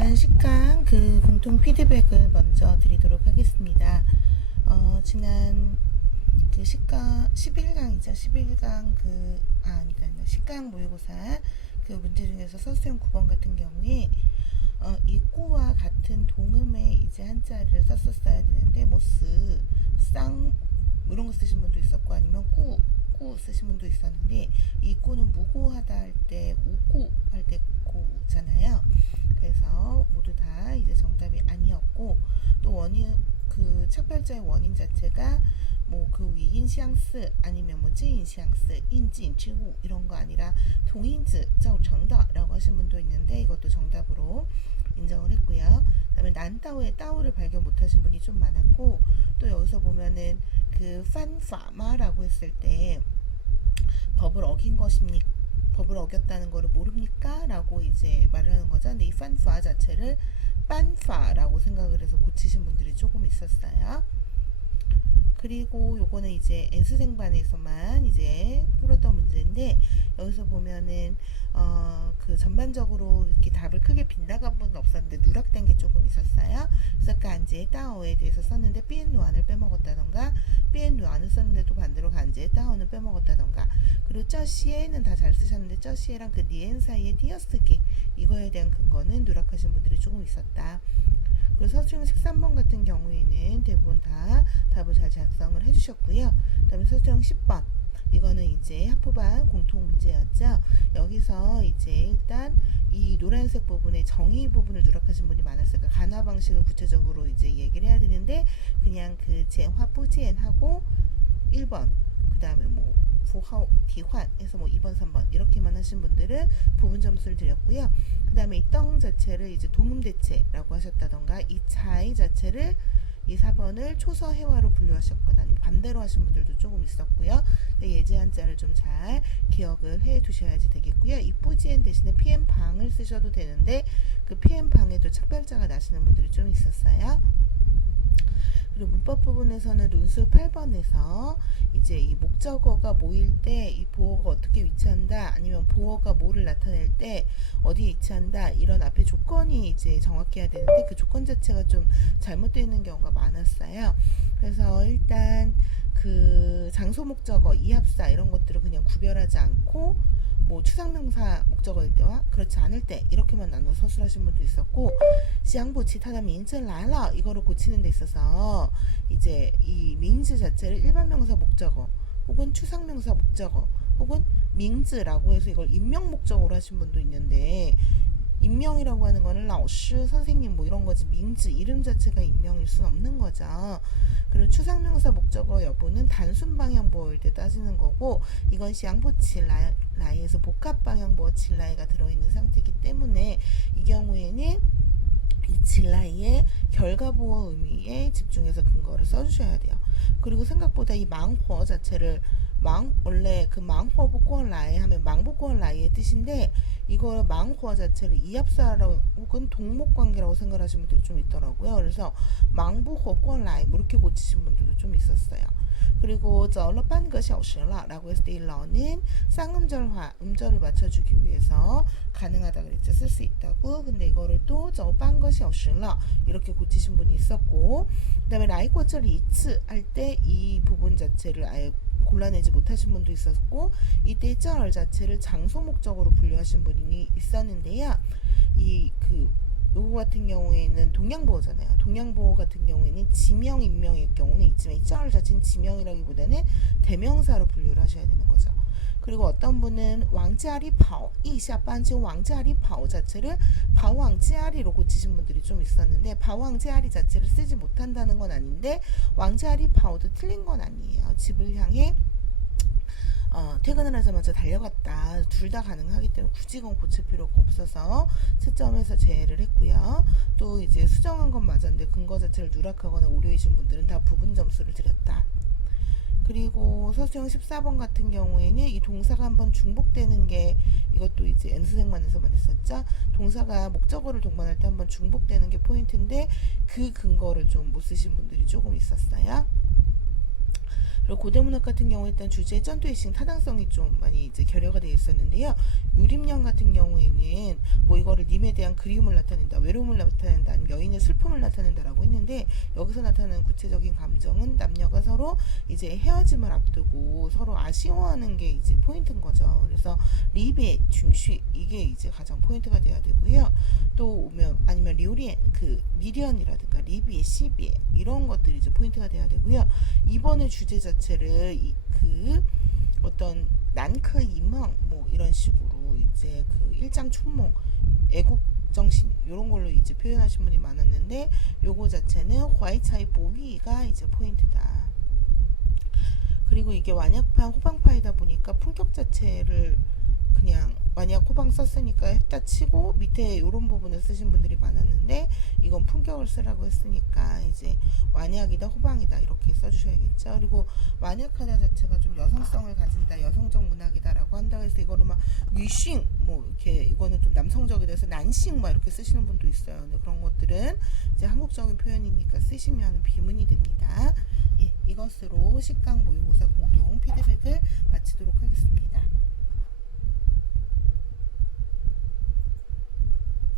지난 식강 그 공통 피드백을 먼저 드리도록 하겠습니다. 지난 그 식강 11강이죠. 11강 아니다. 식강 모의고사 그 문제 중에서 서술형 9번 같은 경우에 이꼬와 같은 동음의 이제 한자를 썼었어야 되는데 모스, 쌍 이런 거 쓰신 분도 있었고 아니면 꾸 쓰신 분도 있었는데 이꼬는 무고하다 할 때 우꾸 할 때 고잖아요. 그래서 모두 다 이제 정답이 아니었고 또 원인 그 착발자의 원인 자체가 뭐 그 위인 샹스 아니면 뭐 찐인 샹스 인진 지구 이런 거 아니라 동인즈 造成的라고 하신 분도 있는데 이것도 정답으로 인정을 했고요. 그다음에 난따오의 따오를 발견 못하신 분이 좀 많았고 또 여기서 보면은 그 판파마라고 했을 때 법을 어긴 것입니까? 법을 어겼다는 거를 모릅니까? 라고 이제 말을 하는 거죠. 근데 이 판파 자체를 빤파라고 생각을 해서 고치신 분들이 조금 있었어요. 그리고 요거는 이제 N수생반에서만 이제 풀었던 문제인데 여기서 보면은 그 전반적으로 이렇게 답을 크게 빗나간 분은 없었는데 누락된 게 조금 있었어요. 그래서 간제 따오에 대해서 썼는데 삐엔누안을 빼먹었다던가 삐엔누안을 썼는데 또 반대로 간제 따오는 빼먹었다던가 그리고 쩌시에는 다 잘 쓰셨는데 쩌시에랑 그 니엔 사이에 띄어쓰기 이거에 대한 근거는 누락하신 분들이 조금 있었다. 그리고 서술형 13번 같은 경우에는 대부분 다 답을 잘 작성을 해주셨고요. 그 다음에 서술형 10번 이거는 이제 합후반 공통 문제였죠. 여기서 이제 일단 이 노란색 부분의 정의 부분을 누락하신 분이 많았어요. 그러니까 간화 방식을 구체적으로 이제 얘기를 해야 되는데 그냥 그 제화 뿌지엔하고 1번 그 다음에 뭐 부하오 디환해서 뭐 2번 3번 이렇게만 하신 분들은 부분 점수를 드렸고요. 그 다음에 이 떡 자체를 이제 동음대체라고 하셨다던가 이 차이 자체를 이 4번을 초서해화로 분류하셨거나 아니면 반대로 하신 분들도 조금 있었고요. 예제 한자를 좀 잘 기억을 해 두셔야지 되겠고요. 이 뿌지엔 대신에 PM방을 쓰셔도 되는데 그 PM방에도 착별자가 나시는 분들이 좀 있었어요. 그리고 문법 부분에서는 논술 8번에서 이제 이 목적어가 모일 때 이 보어가 어떻게 위치한다 아니면 보어가 뭐를 나타낼 때 어디에 위치한다 이런 앞에 조건이 이제 정확해야 되는데 그 조건 자체가 좀 잘못되어 있는 경우가 많았어요. 그래서 일단 그 장소 목적어, 이합사 이런 것들을 그냥 구별하지 않고 뭐 추상명사 목적어일 때와 그렇지 않을 때 이렇게만 나눠 서술하신 분도 있었고 시양부 치타다 민즈 라라 이거를 고치는 데 있어서 이제 이 민즈 자체를 일반 명사 목적어 혹은 추상명사 목적어 혹은 민즈라고 해서 이걸 인명 목적어로 하신 분도 있는데 인명이라고 하는 거는 라오시 선생님 뭐 이런 거지 민즈 이름 자체가 인명일 수는 없는 거죠. 그리고 추상명사 목적어 여부는 단순 방향 보어일 때 따지는 거고 이건 양보칠라이에서 복합 방향 보어 칠라이가 들어있는 상태이기 때문에 이 경우에는 이 칠라이의 결과 보어 의미에 집중해서 근거를 써주셔야 돼요. 그리고 생각보다 이 망호 자체를 원래 그 망호 복권라이 하면 망복권라이의 뜻인데 이거 망호 자체를 이합사라고 혹은 동목관계라고 생각하시는 분들이 좀 있더라고요. 그래서 망부호권라이 뭐 이렇게 고치신 분들도 좀 있었어요. 그리고 走了半个小时了라고 했을 때 이 러는 쌍음절화 음절을 맞춰주기 위해서 가능하다 그랬죠. 쓸 수 있다고. 근데 이거를 또 走半个小时了이렇게 고치신 분이 있었고 그 다음에 라이코절 이츠 할 때 이 부분 자체를 아예 골라내지 못하신 분도 있었고 이때 절 자체를 장소 목적으로 분류하신 분이 있었는데요. 요거 같은 경우에는 동양보호잖아요. 동양보호 같은 경우에는 지명, 인명일 경우는 있지만 이 절 자체는 지명이라기보다는 대명사로 분류를 하셔야 되는 거죠. 그리고 어떤 분은 왕자리 파오, 이샤반지 왕자리 파오 자체를 바왕지아리로 고치신 분들이 좀 있었는데 바왕지아리 자체를 쓰지 못한다는 건 아닌데 왕자리 파오도 틀린 건 아니에요. 집을 향해 퇴근을 하자마자 달려갔다. 둘 다 가능하기 때문에 굳이 그건 고칠 필요가 없어서 채점해서 제외를 했고요. 또 이제 수정한 건 맞았는데 근거 자체를 누락하거나 오류이신 분들은 다 부분 점수를 드렸다. 그리고 서술형 14번 같은 경우에는 이 동사가 한번 중복되는 게 이것도 이제 N수생만에서만 했었죠. 동사가 목적어를 동반할 때 한번 중복되는 게 포인트인데 그 근거를 좀 못 쓰신 분들이 조금 있었어요. 그리고 고대문학 같은 경우 일단 주제 쩐도의식 타당성이 좀 많이 이제 결여가 되어 있었는데요. 유림령 같은 경우에는 뭐 이거를 님에 대한 그리움을 나타낸다, 외로움을 나타낸다, 아니면 여인의 슬픔을 나타낸다라고 했는데 여기서 나타나는 구체적인 감정은 남녀가 서로 이제 헤어짐을 앞두고 서로 아쉬워하는 게 이제 포인트인 거죠. 그래서 리베 중시 이게 이제 가장 포인트가 돼야 되고요. 또 오면 아니면 리오리엔 그 미련이라든가 리비에 시비에 이런 것들이 이제 포인트가 돼야 되고요. 이번에 주제 자체를 그 어떤 난크 이멍 뭐 이런 식으로 이제 그 일장 춘몽 애국 정신 이런 걸로 이제 표현하신 분이 많았는데 요거 자체는 화이차이 보위가 이제 포인트다. 그리고 이게 완약판 호방파이다 보니까 품격 자체를 그냥 만약 호방 썼으니까 했다 치고 밑에 이런 부분을 쓰신 분들이 많았는데 이건 품격을 쓰라고 했으니까 이제 완약이다 호방이다 이렇게 써주셔야겠죠. 그리고 완약하다 자체가 좀 여성성을 가진다, 여성적 문학이다라고 한다고 해서 이거를 막 위싱 뭐 이렇게 이거는 좀 남성적이다 해서 난싱 막 이렇게 쓰시는 분도 있어요. 근데 그런 것들은 이제 한국적인 표현이니까 쓰시면 비문이 됩니다. 예, 이것으로 식강 모의고사 공동 피드백을 마치도록 하겠습니다.